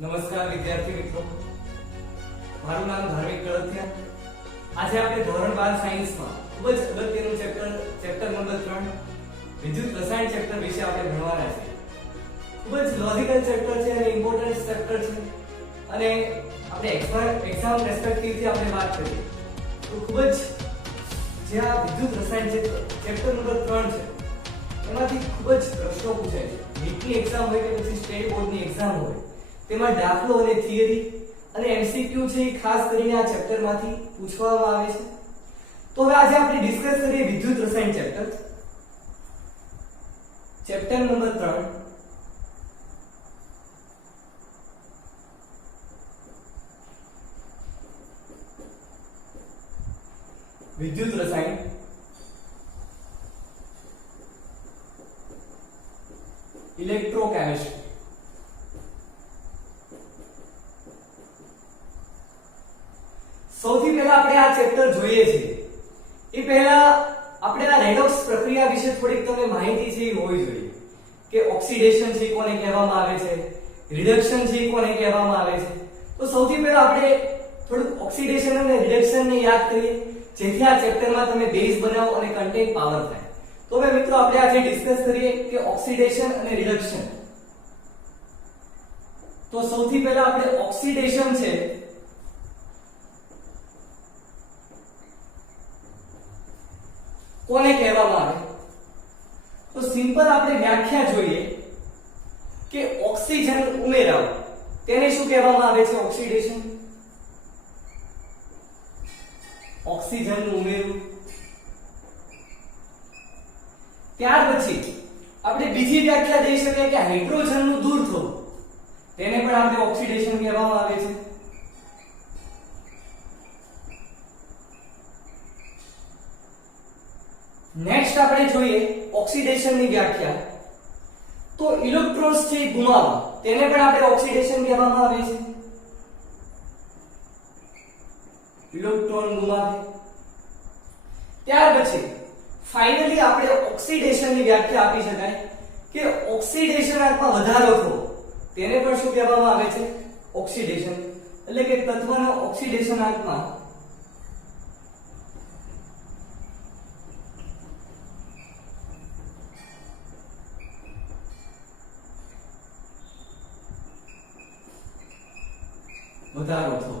નમસ્કાર વિદ્યાર્થી મિત્રો, મારું નામ ધાર્મિક કળથિયા. આજે આપણે ધોરણ 12 સાયન્સમાં ખૂબ જ અગત્યનું ચેપ્ટર નંબર 3 વિદ્યુત રસાયણ ચેપ્ટર વિશે આપણે ભણવાના છે. ખૂબ જ લોજિકલ ચેપ્ટર છે અને ઇમ્પોર્ટન્ટ ચેપ્ટર છે અને આપણે એક્ઝામ રેસ્પેક્ટિવથી આપણે વાત કરીએ તો ખૂબ જ જે આ વિદ્યુત રસાયણ ચેપ્ટર નંબર 3 છે એમાંથી ખૂબ જ પ્રશ્નો પૂછાય છે. નીટની એક્ઝામ હોય કે પછી સ્ટેટ બોર્ડની એક્ઝામ હોય, તેમાં દાખલો અને થિયરી અને એમસીક્યુ છે એ ખાસ કરીને આ ચેપ્ટરમાંથી પૂછવામાં આવે છે. તો હવે આજે આપણે ડિસ્કસ કરીએ વિદ્યુત રસાયણ ચેપ્ટર નંબર 3 વિદ્યુત રસાયણ ઇલેક્ટ્રોકેમિસ્ટ્રી. સૌથી પહેલા આપણે આ ચેપ્ટર જોઈએ છીએ એ પહેલા આપણે આ રેડોક્સ પ્રક્રિયા વિશે થોડીક તમને માહિતી છે એ હોવી જોઈએ કે ઓક્સિડેશન છે કોને કહેવામાં આવે છે, રિડક્શન છે કોને કહેવામાં આવે છે. તો સૌથી પહેલા આપણે થોડું ઓક્સિડેશન અને રિડક્શન ને યાદ કરીએ જેથી આ ચેપ્ટરમાં તમે બેઝ બનાવો અને કન્ટેન્ટ પાવર થાય. તો હવે મિત્રો આપણે આજે ડિસ્કસ કરીએ કે ઓક્સિડેશન અને રિડક્શન. તો સૌથી પહેલા આપણે ઓક્સિડેશન છે કોને કહેવામાં આવે તો સિમ્પલ આપણે વ્યાખ્યા જોઈએ કે ઓક્સિજન ઉમેરાવો તેને શું કહેવામાં આવે છે? ઓક્સિડેશન. ઓક્સિજન ઉમેરવું. ત્યાર પછી આપણે બીજી વ્યાખ્યા દઈ શકીએ કે હાઇડ્રોજનનું દૂર થવું તેને પણ આપણે ઓક્સિડેશન કહેવામાં આવે છે. નેક્સ્ટ આપણે જોઈએ ઓક્સિડેશનની વ્યાખ્યા. તો ઇલેક્ટ્રોન્સ છે ગુમાવવા તેને પણ આપણે ઓક્સિડેશન કહેવામાં આવે છે. ઇલેક્ટ્રોન ગુમાવે. ત્યાર પછી ફાઇનલી આપણે ઓક્સિડેશનની વ્યાખ્યા આપી શકાય કે ઓક્સિડેશન આંકમાં વધારો થવો તેને પણ શું કહેવામાં આવે છે? ઓક્સિડેશન. એટલે કે તત્વનો ઓક્સિડેશન આંકમાં વધારો થવો.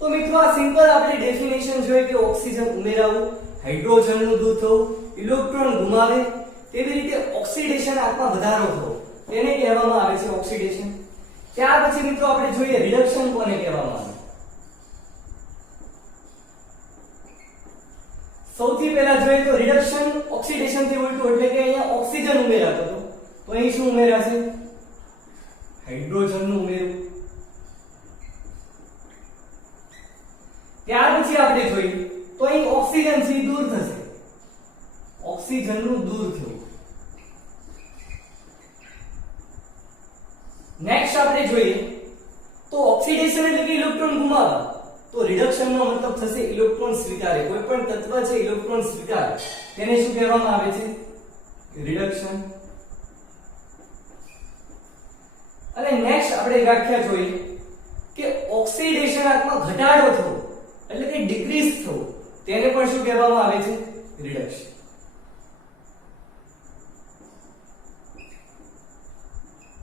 તો મિત્રો આ સિમ્પલ આપણે ડેફિનેશન જોઈએ કે ઓક્સિજન ઉમેરાવું, હાઇડ્રોજનનું દૂર થવું, ઇલેક્ટ્રોન ગુમાવે, તેવી રીતે ઓક્સિડેશન આંકમાં વધારો થવો તેને કહેવામાં આવે છે ઓક્સિડેશન. ત્યાર પછી મિત્રો આપણે જોઈએ રિડક્શન કોને કહેવામાં આવે. સૌથી પહેલા જોઈએ તો રિડક્શન ઓક્સિડેશન થી ઉલટું, એટલે કે અહીંયા ઓક્સિજન ઉમેરાતો હતો તો અહીં શું ઉમેરાશે? હાઇડ્રોજનનું ઉમેરવું. ત્યાર પછી આપણે જોઈએ તો અહીં ઓક્સિજન થી દૂર થશે, ઓક્સિજનનું દૂર થવું. નેક્સ્ટ આપણે જોઈએ તો ઓક્સિડેશન એટલે કે ઇલેક્ટ્રોન ગુમાવવા, તો રિડક્શન નો મતલબ થશે ઇલેક્ટ્રોન સ્વીકારે. કોઈ પણ તત્વ છે ઇલેક્ટ્રોન સ્વીકારે તેને શું કહેવામાં આવે છે? રિડક્શન. અને નેક્સ્ટ આપણે વ્યાખ્યા જોઈએ કે ઓક્સિડેશન આંકમાં ઘટાડો થવો એટલે કે ડિક્રીઝ થવું તેને પણ શું કહેવામાં આવે છે? રિડક્શન.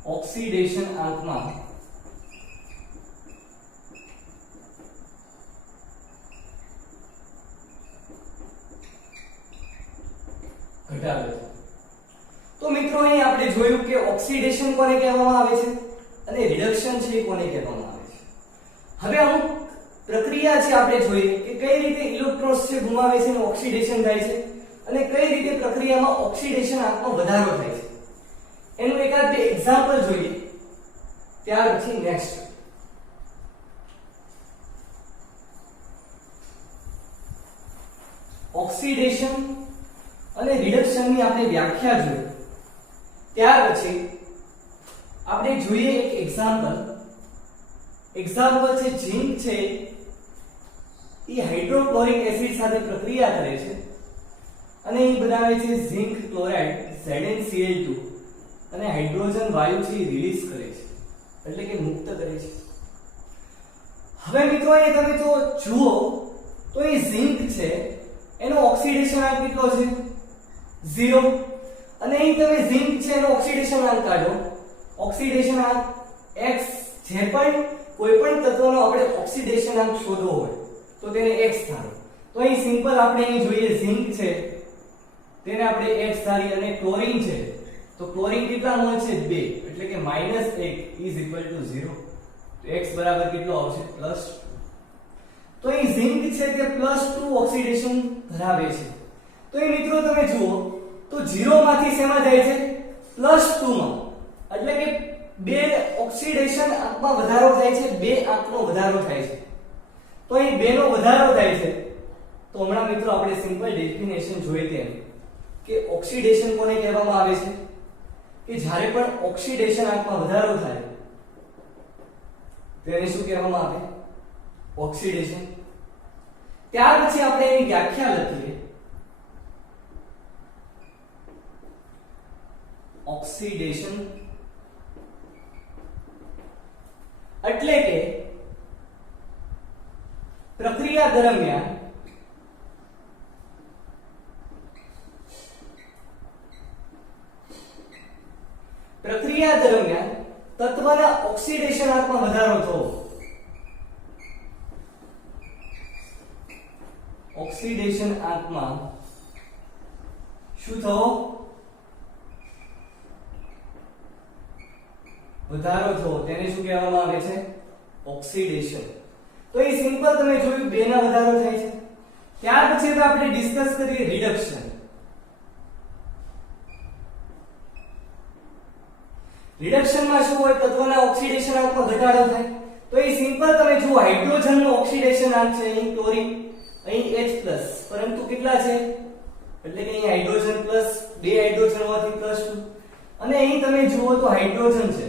ઓક્સિડેશન આંકમાં ઘટાડો. તો મિત્રો અહીં આપણે જોયું કે ઓક્સિડેશન કોને કહેવામાં આવે છે અને રિડક્શન છે એ કોને કહેવામાં આવે છે. હવે અમુક પ્રક્રિયા છે આપણે જોઈએ કે કઈ રીતે ઇલેક્ટ્રોન્સ છે ગુમાવે છે અને ઓક્સિડેશન થાય છે અને કઈ રીતે પ્રક્રિયામાં ઓક્સિડેશન આંકમાં વધારો થાય છે એનું એકાદ બે એક્ઝામ્પલ જોઈએ. ત્યાર પછી નેક્સ્ટ ઓક્સિડેશન અને રિડક્શનની આપણે વ્યાખ્યા જોઈએ. ત્યાર પછી આપણે જોઈએ એક એક્ઝામ્પલ છે ઝિંક છે એ હાઇડ્રોક્લોરિક એસિડ સાથે પ્રક્રિયા કરે છે અને એ બનાવે છે ઝિંક ક્લોરાઇડ ZnCl2 અને હાઇડ્રોજન વાયુ છે રિલીઝ કરે છે. એટલે કે મુક્ત કરે છે। હવે મિત્રો અહીં તમે જો જુઓ તો એ ઝિંક છે એનો ઓક્સિડેશન આંક કેટલો છે 0 અને અહીં તમે ઝિંક છે એનો ઓક્સિડેશન આંક કાઢો। ઓક્સિડેશન આંક x જે પણ કોઈ પણ તત્વનો આપણે ઓક્સિડેશન આંક શોધવો હોય તો તેને x ધારો। તો અહીં સિમ્પલ આપણે અહીં જોઈએ ઝિંક છે તેને આપણે x ધારી અને ક્લોરીન છે તો ક્લોરીન કેટલા મોલ છે 2 એટલે કે -1 = 0 તો x બરાબર કેટલો આવશે +2। તો અહીં ઝિંક છે તે +2 ઓક્સિડેશન ધરાવે છે। તો એ મિત્રો તમે જુઓ તો 0 માંથી શેમાં જાય છે +2 માં એટલે કે 2 ઓક્સિડેશન આંકમાં વધારો થાય છે 2 આંકનો વધારો થાય છે। તો અહીં 2 નો વધારો થાય છે તો હમણાં મિત્રો આપણે સિમ્પલ ડેફિનેશન જોઈ તેમ કે ઓક્સિડેશન કોને કહેવામાં આવે છે કે જ્યારે પણ ઓક્સિડેશન આંકમાં વધારો થાય તેને શું કહેવામાં આવે ઓક્સિડેશન। ત્યાર પછી આપણે એની વ્યાખ્યા લખીએ ઓક્સિડેશન એટલે કે પ્રક્રિયા દરમિયાન તત્વના ઓક્સિડેશન આંકમાં વધારો થવો। ઓક્સિડેશન આંકમાં શું થવો વધારો થવો તેને શું કહેવામાં આવે છે ઓક્સિડેશન। તો એ સિમ્પલ તમે જોયું 2 ના વધારો થાય છે। ત્યાર પછી હવે આપણે ડિસ્કસ કરીએ રિડક્શન। રિડક્શન માં શું હોય તત્વના ઓક્સિડેશન આંકમાં ઘટાડો થાય। તો એ સિમ્પલ તમે જુઓ હાઇડ્રોજનનો ઓક્સિડેશન આંક છે અહીં ક્લોરીન અહીં H+ પરંતુ કેટલા છે એટલે કે અહીં હાઇડ્રોજન પ્લસ 2 હાઇડ્રોજન હોવાથી +2 અને અહીં તમે જુઓ તો હાઇડ્રોજન છે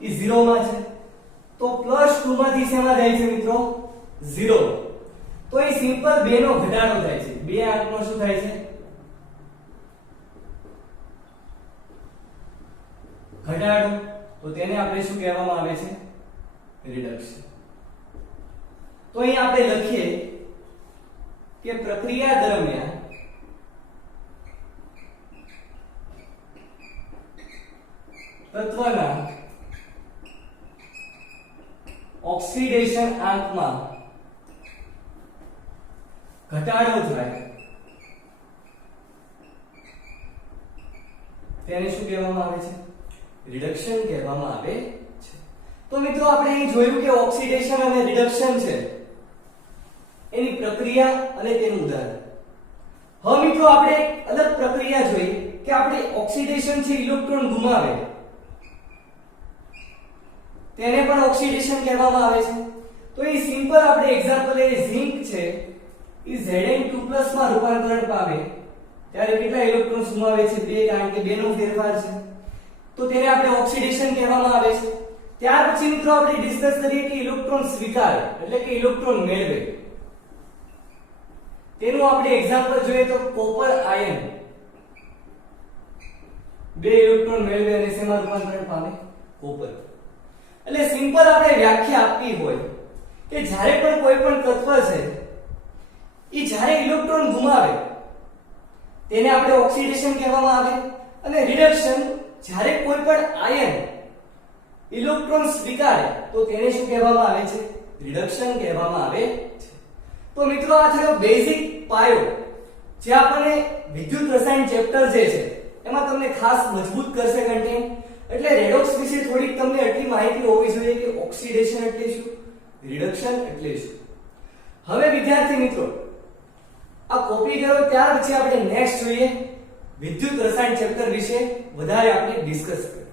એ 0 માં છે તો +2 માંથી શેમાં જાય છે મિત્રો 0 તો એ સિમ્પલ 2 નો ઘટાડો થાય છે 2 આંકનો શું થાય છે ઘટાડો તો તેને આપણે શું કહેવામાં આવે છે રિડક્શન। તો અહીં આપણે લખીએ કે પ્રક્રિયા દરમિયાન તત્વના ઓક્સિડેશન આંકમાં ઘટાડો થાય તેને શું કહેવામાં આવે છે રિડક્શન કહેવામાં આવે છે। તો મિત્રો આપણે અહીં જોયું કે ઓક્સિડેશન અને રિડક્શન છે એની પ્રક્રિયા અને તેનું ઉદાહરણ। હવે મિત્રો આપણે એક અલગ પ્રક્રિયા જોઈ કે આપણે ઓક્સિડેશન છે ઇલેક્ટ્રોન ગુમાવે તેને પણ ઓક્સિડેશન કહેવામાં આવે છે। તો એ સિમ્પલ આપણે એક્ઝામ્પલ એ ઝિંક છે એ Zn2+ માં રૂપાંતરણ પામે ત્યારે કેટલા ઇલેક્ટ્રોન્સ ગુમાવે છે 2 કારણ કે 2 નો ફેરફાર છે તો તેને આપણે ઓક્સિડેશન કહેવામાં આવે છે। ત્યાર પછી મિત્રો આપણે ડિસ્કસ કરીએ કે ઇલેક્ટ્રોન સ્વીકારે એટલે કે ઇલેક્ટ્રોન મેળવે તેનું આપણે એક્ઝામ્પલ જોઈએ તો કોપર આયન 2 ઇલેક્ટ્રોન મેળવે અને શેમાં રૂપાંતરણ પામે કોપર। એટલે સિમ્પલ આપણે વ્યાખ્યા આપવી હોય કે જ્યારે પણ કોઈ પણ તત્વ છે એ જ્યારે ઇલેક્ટ્રોન ગુમાવે તેને આપણે ઓક્સિડેશન કહેવામાં આવે અને રિડક્શન જ્યારે કોઈ પણ આયન ઇલેક્ટ્રોન સ્વીકારે તો તેને શું કહેવામાં આવે છે રિડક્શન કહેવામાં આવે છે। તો મિત્રો આ થયો બેઝિક પાયો જે આપણને વિદ્યુત રસાયણ ચેપ્ટર જે છે એમાં તમને ખાસ મજબૂત કરશે કન્ટેન્ટ। એટલે રેડોક્સ વિશે થોડીક તમને આટલી માહિતી હોવી જોઈએ કે ઓક્સિડેશન એટલે શું રિડક્શન એટલે શું। હવે વિદ્યાર્થી મિત્રો આ કોપી કરો ત્યાર પછી આપણે નેક્સ્ટ જોઈએ વિદ્યુત રસાયણ ચેપ્ટર વિશે વધારે આપણે ડિસ્કસ કરીએ।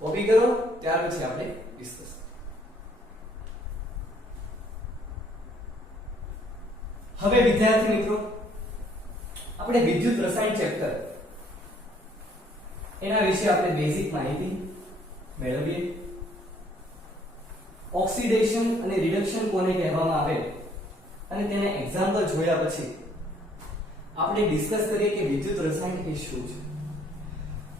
કોપી કરો ત્યાર પછી આપણે ડિસ્કસ હવે વિદ્યાર્થી મિત્રો આપણે વિદ્યુત રસાયણ ચેપ્ટર એના વિશે આપણે બેઝિક માહિતી મેળવીએ। ઓક્સિડેશન અને રિડક્શન કોને કહેવામાં આવે અને તેના એક્ઝામ્પલ જોયા પછી આપણે ડિસ્કસ કરીએ કે વિદ્યુત રસાયણ એ શું છે।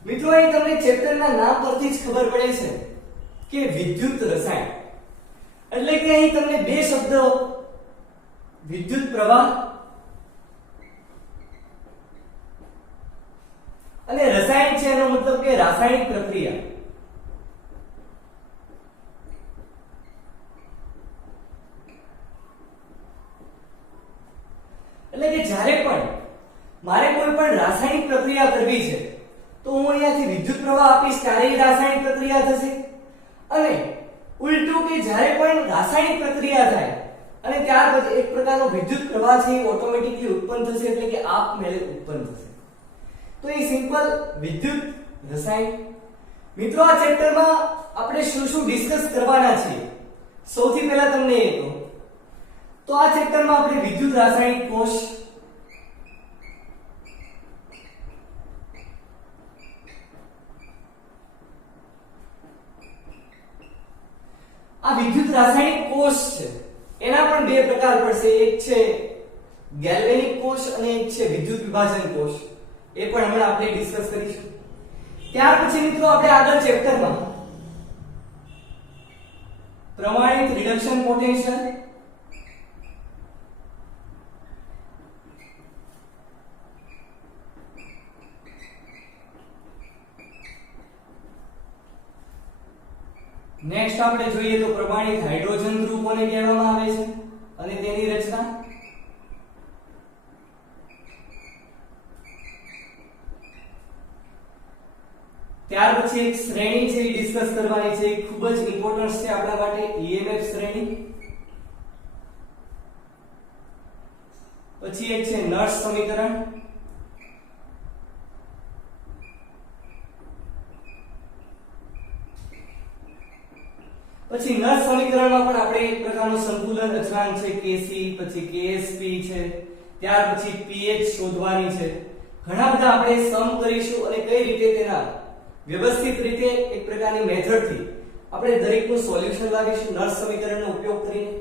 મિત્રો અહીં તમને ચેપ્ટરના નામ પરથી જ ખબર પડે છે કે વિદ્યુત રસાયણ એટલે કે અહીં તમને બે શબ્દ વિદ્યુત પ્રવાહ અને રસાયણ છે એનો મતલબ કે રાસાયણિક પ્રક્રિયા. એટલે કે જ્યારે પણ મારે કોઈ પણ રાસાયણિક પ્રક્રિયા કરવી છે તો હું અહીંયાથી વિદ્યુત પ્રવાહ આપીશ ત્યારે એ રાસાયણિક પ્રક્રિયા થશે. અને ઉલટું કે જ્યારે પણ રાસાયણિક પ્રક્રિયા થાય અને ત્યાર પછી એક પ્રકારનો વિદ્યુત પ્રવાહ છે એ ઓટોમેટિકલી ઉત્પન્ન થશે એટલે કે આપમેળે ઉત્પન્ન થશે. તો એ સિમ્પલ વિદ્યુત રસાયણ. મિત્રો આ ચેપ્ટરમાં આપણે શું શું ડિસ્કસ કરવાના છીએ સૌથી પહેલા તમને એ કહું તો આ ચેપ્ટરમાં આપણે વિદ્યુત રાસાયણિક કોષ, આ વિદ્યુત રાસાયણિક કોષ છે એના પણ બે પ્રકાર પડશે. એક છે ગેલ્વેનિક કોષ અને એક છે વિદ્યુત વિભાજન કોષ. એ પણ હમણાં આપણે ડિસ્કસ કરીશું. ત્યાર પછી મિત્રો આપણે આગળ ચેપ્ટરમાં પ્રમાણિત રિડક્શન પોટેન્શિયલ, નેક્સ્ટ આપણે જોઈએ તો પ્રમાણિત હાઇડ્રોજન ધ્રુવ કોને કહેવામાં આવે છે અને તેની રચના. ત્યાર પછી એક શ્રેણી છે એ ડિસ્કસ કરવાની છે, ખૂબ જ ઇમ્પોર્ટન્ટ છે આપણા માટે, EMF શ્રેણી. પછી એક છે નર્સ સમીકરણ. પછી નર્સ સમીકરણમાં પણ આપણે એક પ્રકારનું સંતુલન અચળાંક છે Kc, પછી Ksp છે, ત્યાર પછી pH શોધવાની છે. ઘણા બધા આપણે સમ કરીશું અને કઈ રીતે તેના વ્યવસ્થિત રીતે એક પ્રકારની મેથડથી આપણે દરેકનું સોલ્યુશન લાવીશું નર્સ સમીકરણનો ઉપયોગ કરીને.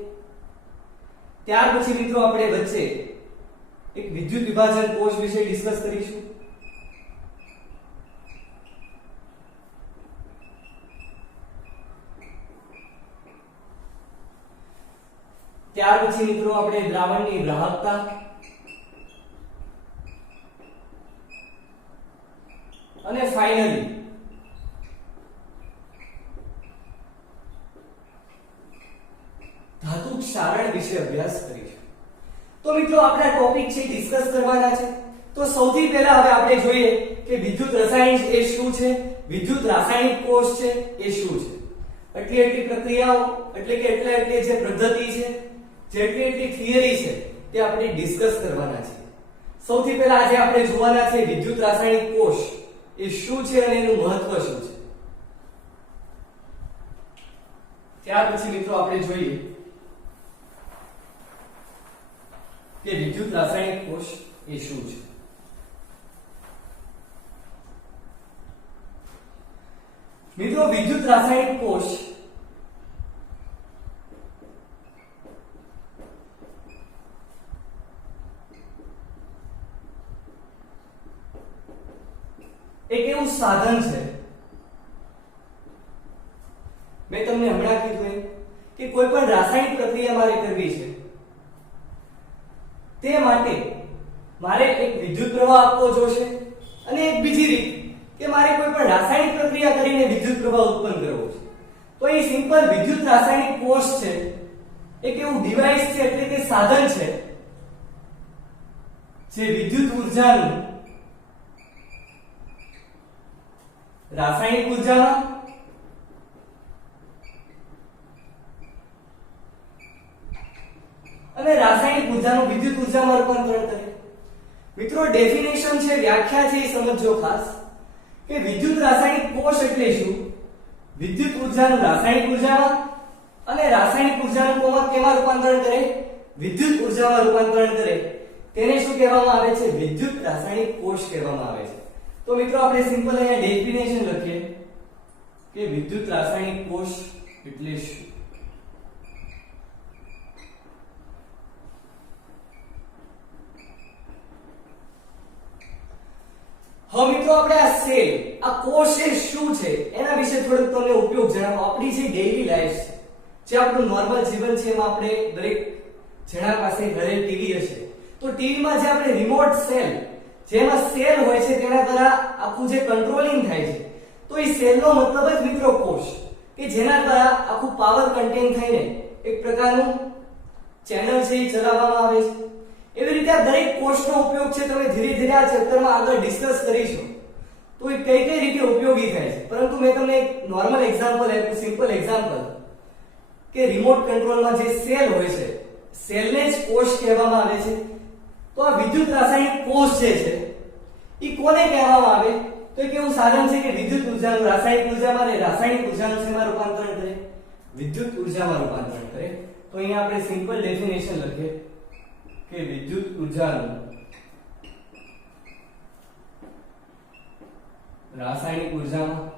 ત્યાર પછી મિત્રો આપણે વચ્ચે એક વિદ્યુત વિભાજન કોષ વિશે ડિસ્કસ કરીશું. ત્યાર પછી મિત્રો આપણે દ્રાવણની ગ્રાહકતા, અને ફાઇનલી ધાતુ ક્ષારણ વિશે અભ્યાસ કરીશું. તો મિત્રો આપણા ટોપિક છે ડિસ્કસ કરવાના છે. તો સૌથી પહેલા હવે આપણે જોઈએ કે વિદ્યુત રસાયણ એ શું છે, વિદ્યુત રાસાયણિક કોષ છે એ શું છે. એટલી પ્રક્રિયાઓ એટલે કે એટલે જે પદ્ધતિ છે, જેટલી થિયરી છે તે આપણે ડિસ્કસ કરવાના છે. સૌથી પહેલા આજે આપણે જોવાના છે વિદ્યુત રાસાયણિક કોષ એ શું છે અને એનું મહત્વ શું છે. ત્યાર પછી મિત્રો આપણે જોઈએ કે વિદ્યુત રાસાયણિક કોષ એ શું છે. મિત્રો વિદ્યુત રાસાયણિક કોષ એક એવું સાધન છે, મેં તમને હમણાં કીધું કે કોઈ પણ રાસાયણિક પ્રક્રિયા મારે કરવી છે તે માટે મારે એક વિદ્યુત પ્રવાહ આપવો જોશે અને એક બીજી રીત કે મારે કોઈ પણ રાસાયણિક પ્રક્રિયા કરીને વિદ્યુત પ્રવાહ ઉત્પન્ન કરવો છે. તો એ સિમ્પલ વિદ્યુત રાસાયણિક કોષ છે એક એવું ડિવાઇસ છે એટલે કે સાધન છે જે વિદ્યુત ઉર્જાનું રાસાયણિક ઉર્જામાં અને રાસાયણિક ઉર્જાનું વિદ્યુત ઉર્જામાં રૂપાંતરણ કરે. મિત્રો ડેફિનેશન છે, વ્યાખ્યા છે એ સમજો ખાસ કે વિદ્યુત રાસાયણિક કોષ એટલે શું, વિદ્યુત ઉર્જાનું રાસાયણિક ઉર્જામાં અને રાસાયણિક ઉર્જાનું કેમાં રૂપાંતરણ કરે, વિદ્યુત ઉર્જામાં રૂપાંતરણ કરે. તેને શું કહેવામાં આવે છે, વિદ્યુત રાસાયણિક કોષ કહેવામાં આવે છે. તો મિત્રો આપણે સિમ્પલ અહીંયા ડેફિનેશન લખીએ કે વિદ્યુત રાસાયણિક કોષ એટલે શું. હવે મિત્રો આપણે આ સેલ આ કોષ એ શું છે એના વિશે થોડુંક તમને ઉપયોગ જણાવો. આપણી જે ડેઈલી લાઈફ છે, જે આપણું નોર્મલ જીવન છે, એમાં આપણે દરેક જણા પાસે ઘરે ટીવી હશે, તો ટીવીમાં જે આપણે રિમોટ સેલ, જેમાં સેલ હોય છે, તેના દ્વારા આખું જે કંટ્રોલિંગ થાય છે, તો એ સેલનો મતલબ જ મિત્રો કોષ, કે જેના દ્વારા આખું પાવર કન્ટેન થઈને એક પ્રકારનું ચેનલ છે એ ચલાવવામાં આવે છે. એવી રીતે આ દરેક કોષનો ઉપયોગ છે તમે ધીરે ધીરે આ ચેપ્ટરમાં આગળ ડિસ્કસ કરીશું તો એ કઈ કઈ રીતે ઉપયોગી થાય છે. પરંતુ મેં તમને એક નોર્મલ એક્ઝામ્પલ આપ્યું, સિમ્પલ એક્ઝામ્પલ, કે રિમોટ કંટ્રોલમાં જે સેલ હોય છે, સેલને જ કોષ કહેવામાં આવે છે. તો આ વિદ્યુત રાસાયણિક કોષ જે છે એ કોને કહેવામાં આવે? તો એક એવું સાધન છે કે વિદ્યુત ઉર્જાનું રાસાયણિક ઉર્જામાં અને રાસાયણિક ઉર્જાનું શેમાં રૂપાંતરણ કરે? વિદ્યુત ઉર્જામાં રૂપાંતરણ કરે. તો અહીંયા આપણે સિમ્પલ ડેફિનેશન લખીએ કે વિદ્યુત ઉર્જાનું રાસાયણિક ઉર્જામાં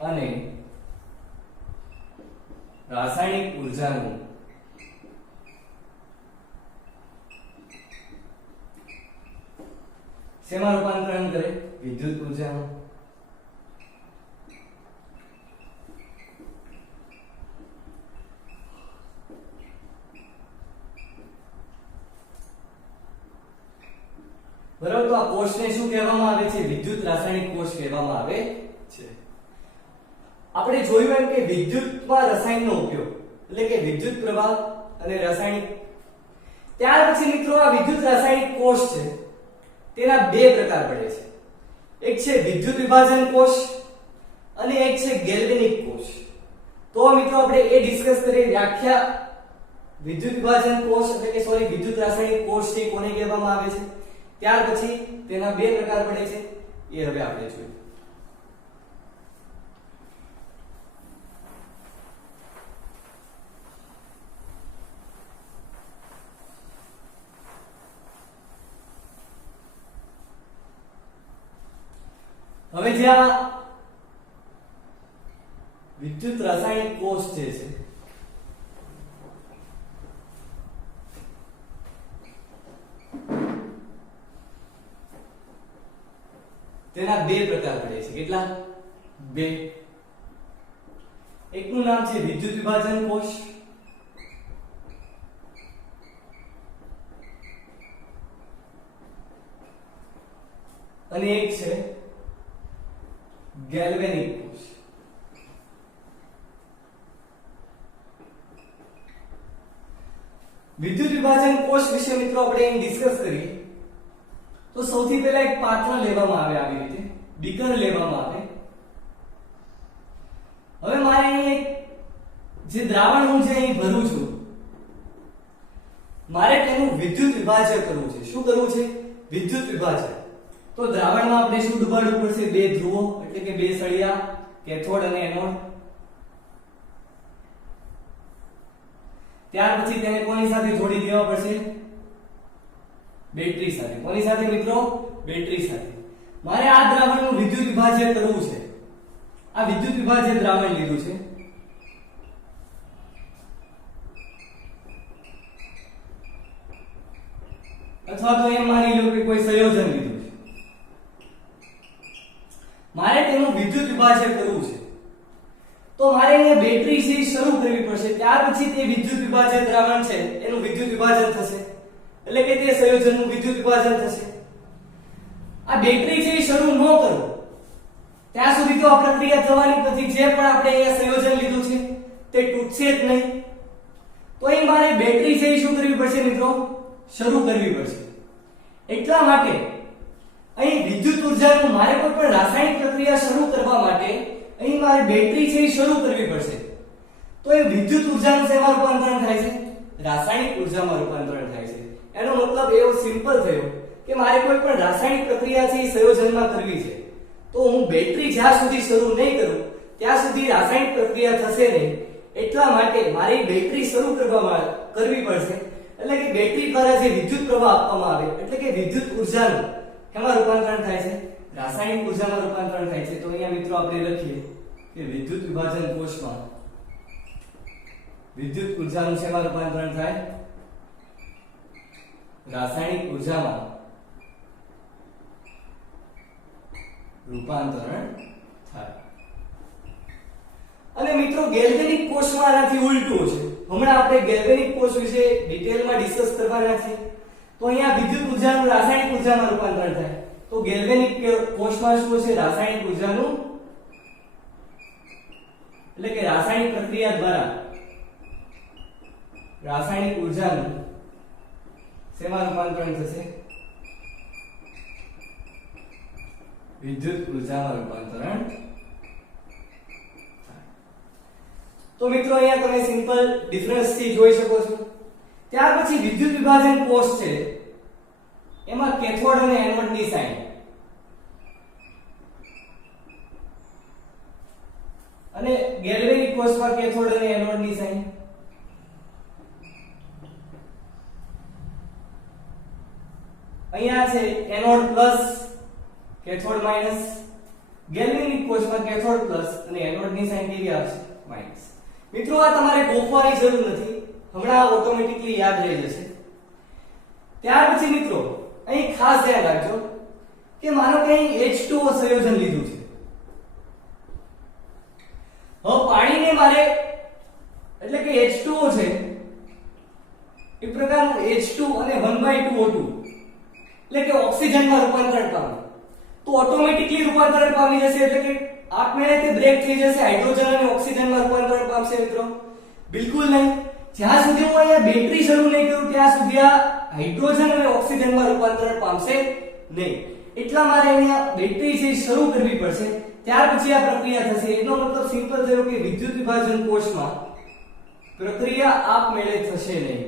અને રાસાયણિક ઉર્જાનું શેમાં રૂપાંતરણ કરે? વિદ્યુત ઉર્જામાં. બરાબર. તો આ કોષને શું કહેવામાં આવે છે? વિદ્યુત રાસાયણિક કોષ કહેવામાં આવે છે. આપણે જોયું એમ કે વિદ્યુતમાં રસાયણનો ઉપયોગ એટલે કે વિદ્યુત પ્રવાહ અને રાસાયણિક. ત્યાર પછી મિત્રો આ વિદ્યુત રાસાયણિક કોષ છે તેના બે પ્રકાર પડે છે. એક છે વિદ્યુત વિભાજન કોષ અને એક છે ગેલ્વેનિક કોષ. તો મિત્રો આપણે એ ડિસ્કસ કરીએ વ્યાખ્યા. વિદ્યુત વિભાજન કોષ એટલે કે વિદ્યુત રાસાયણિક કોષ છે કોને કહેવામાં આવે છે, ત્યાર પછી તેના બે પ્રકાર પડે છે એ હવે આપણે જોઈએ. હવે જે આ વિદ્યુત રાસાયણિક કોષ જે છે તેના બે પ્રકાર પડે છે. કેટલા? બે. એકનું નામ છે વિદ્યુત વિભાજન કોષ અને એક છે ગેલ્વેનિક કોષ. વિદ્યુત વિભાજન કોષ વિશે મિત્રો આપણે ડિસ્કસ કરીએ તો સૌથી પહેલા એક પાત્ર લેવામાં આવે, આવી રીતે બીકર લેવામાં આવે. હવે મારે અહીં જે દ્રાવણ હું જે અહીં ભરું છું, મારે તેનું વિદ્યુત વિભાજન કરવું છે. શું કરવું છે? વિદ્યુત વિભાજન. તો દ્રાવણમાં આપણે શું ડુબાડવું પડશે? બે ધ્રુવો એટલે કે બે સળિયા, કેથોડ અને એનોડ. ત્યાર પછી તેને કોની સાથે જોડી દેવા પડશે? બેટરી સાથે. કોની સાથે મિત્રો? બેટરી સાથે. મારે આ દ્રાવણનું વિદ્યુત વિભાજન કરવું છે. આ વિદ્યુત વિભાજન દ્રાવણ લીધું છે. અથવા તો એમ માની લો કે કોઈ સંયોજન લીધું છે. મારે તેનું વિદ્યુત વિભાજન કરવું છે. તો મારે અહીંયા બેટરી છે શરૂ કરવી પડશે. ત્યાર પછી તે વિદ્યુત વિભાજન દ્રાવણ છે એનું વિદ્યુત વિભાજન થશે, એટલે કે તે સંયોજનનું વિદ્યુત વિભાજન થશે. આ બેટરી છે શરૂ ન કરો ત્યાં સુધી તો આ પ્રક્રિયા થવાની નથી. જે પણ આપણે અહીંયા સંયોજન લીધું છે તે તૂટશે જ નહીં. તો અહીં મારે બેટરી છે શું કરવી પડશે મિત્રો? શરૂ કરવી પડશે. એટલા માટે અહીં વિદ્યુત ઉર્જાનું મારે કોઈ પણ રાસાયણિક પ્રક્રિયા શરૂ કરવા માટે અહીં મારે બેટરી છે શરૂ કરવી પડશે. તો એ વિદ્યુત ઉર્જાનું શેમાં રૂપાંતરણ થાય છે? રાસાયણિક ઉર્જામાં રૂપાંતરણ થાય છે. એનો મતલબ એવો સિમ્પલ થયો કે મારે કોઈ પણ રાસાયણિક પ્રક્રિયા છે એ સંયોજનમાં કરવી છે. તો હું બેટરી જ્યાં સુધી શરૂ નહીં કરું ત્યાં સુધી રાસાયણિક પ્રક્રિયા થશે નહીં. એટલા માટે મારે બેટરી શરૂ કરવી પડશે. એટલે કે બેટરી દ્વારા જે વિદ્યુત પ્રવાહ આપવામાં આવે એટલે કે વિદ્યુત ઉર્જાનું એમાં રૂપાંતરણ થાય છે, રાસાયણિક ઉર્જામાં રૂપાંતરણ થાય છે. તો અહીંયા મિત્રો આપણે લખીએ કે વિદ્યુત વિભાજન કોષમાં વિદ્યુત ઉર્જાનું શેમાં રૂપાંતરણ થાય? રાસાયણિક ઉર્જામાં રૂપાંતરણ થાય. અને મિત્રો ગેલ્વેનિક કોષમાં આનાથી ઉલટું છે. હમણાં આપણે ગેલ્વેનિક કોષ વિશે ડિટેલમાં ડિસ્કસ કરવાના છે. તો અહીંયા વિદ્યુત ઉર્જાનું રાસાયણિક ઉર્જામાં રૂપાંતરણ થાય. તો ગેલ્વેનિક કોષમાં શું છે? રાસાયણિક ઉર્જાનું એટલે કે રાસાયણિક પ્રક્રિયા દ્વારા રાસાયણિક ઉર્જાનું શેમાં રૂપાંતરણ થશે? વિદ્યુત ઉર્જામાં રૂપાંતરણ. તો મિત્રો અહીંયા તમે સિમ્પલ ડિફરન્સ થી જોઈ શકો છો. ત્યાર પછી વિદ્યુત વિભાજન કોષ છે એમાં કેથોડ અને એનોડ ની સાઇન અને ગેલ્વેનિક કોષમાં કેથોડ અને એનોડ ની સાઇન. અહીંયા છે anode plus cathode minus. Galvanic કોષમાં કેથોડ પ્લસ અને એનોડ ની સાઇન કેવી આવશે? માઈનસ. મિત્રો આ તમારે ગોખવાની જરૂર નથી, હમણાં ઓટોમેટિકલી યાદ રહી જશે. ત્યાર પછી મિત્રો અહીં ખાસ ધ્યાન રાખજો કે માનો કે અહીં H2O સંયોજન લીધું છે. હવે પાણીને મારે એટલે કે H2O છે એ પ્રકારનું H2 અને 1/2O2 એટલે કે ઓક્સિજનમાં રૂપાંતરણ પામે તો ઓટોમેટિકલી રૂપાંતરણ પામી જશે. એટલે કે આપમેળે તે બ્રેક થઈ જશે, હાઇડ્રોજન અને ઓક્સિજનમાં રૂપાંતરણ પામશે. મિત્રો બિલકુલ નહીં. જ્યાં સુધી હું અહીંયા બેટરી શરૂ નહીં કરું ત્યાં સુધી આ હાઇડ્રોજન અને ઓક્સિજનમાં રૂપાંતરણ પામશે નહીં. એટલા મારે અહીંયા બેટરી છે શરૂ કરવી પડશે, ત્યાર પછી આ પ્રક્રિયા થશે. એનો મતલબ સિમ્પલ થયો કે વિદ્યુત વિભાજન કોષમાં પ્રક્રિયા આપમેળે થશે નહીં.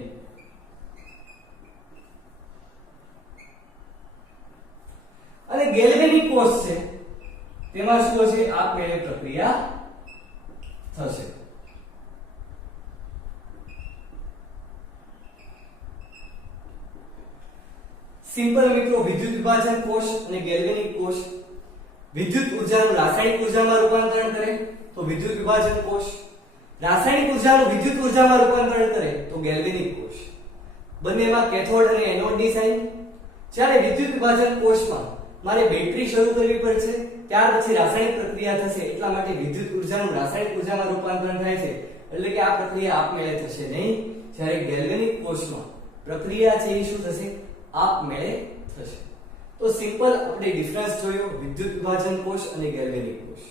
અને ગેલ્વેનિક કોષ છે તેમાં શું છે? આપમેળે પ્રક્રિયા થશે. સિમ્પલ મિત્રો વિદ્યુત વિભાજન કોષ અને ગેલ્વેનિક કોષ વિદ્યુત ઉર્જાનું રાસાયણિક ઉર્જામાં રૂપાંતરણ કરે તો વિદ્યુત વિભાજન કોષ, રાસાયણિક ઉર્જાનું વિદ્યુત ઉર્જામાં રૂપાંતરણ કરે તો ગેલ્વેનિક કોષ. બંનેમાં કેથોડ અને એનોડ ની સાઇન. જ્યારે વિદ્યુત વિભાજન કોષમાં મારે બેટરી શરૂ કરવી પડશે, ત્યાર પછી રાસાયણિક પ્રક્રિયા થશે. એટલા માટે વિદ્યુત ઉર્જાનું રાસાયણિક ઉર્જામાં રૂપાંતરણ થાય છે. એટલે કે આ પ્રક્રિયા આપમેળે થશે નહીં. જ્યારે ગેલ્વેનિક કોષમાં પ્રક્રિયા છે એ શું થશે? આપમેળે થશે. તો સિમ્પલ આપણે ડિફરન્સ જોયો વિદ્યુત વિભાજન કોષ અને ગેલ્વેનિક કોષ.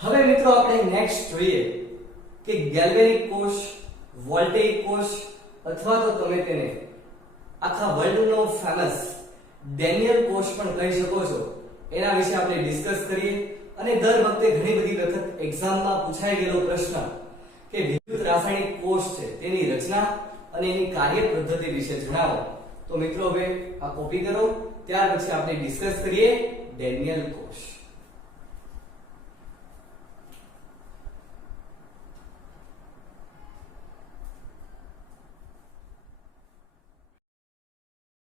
હવે મિત્રો આપણે નેક્સ્ટ જોઈએ કે ગેલ્વેનિક કોષ, વોલ્ટેઇક કોષ અથવા તો તમે તેને આખા વર્લ્ડનો ફેમસ ડેનિયલ કોષ પણ કહી શકો છો. એના વિશે આપણે ડિસ્કસ કરીએ. અને દર વખતે ઘણી બધી વખત એક્ઝામમાં પૂછાઈ ગયેલો પ્રશ્ન કે વિદ્યુત રાસાયણિક કોષ છે તેની રચના અને એની કાર્ય પદ્ધતિ વિશે જણાવો. તો મિત્રો હવે આ કોપી કરો, ત્યાર પછી આપણે ડિસ્કસ કરીએ ડેનિયલ કોષ.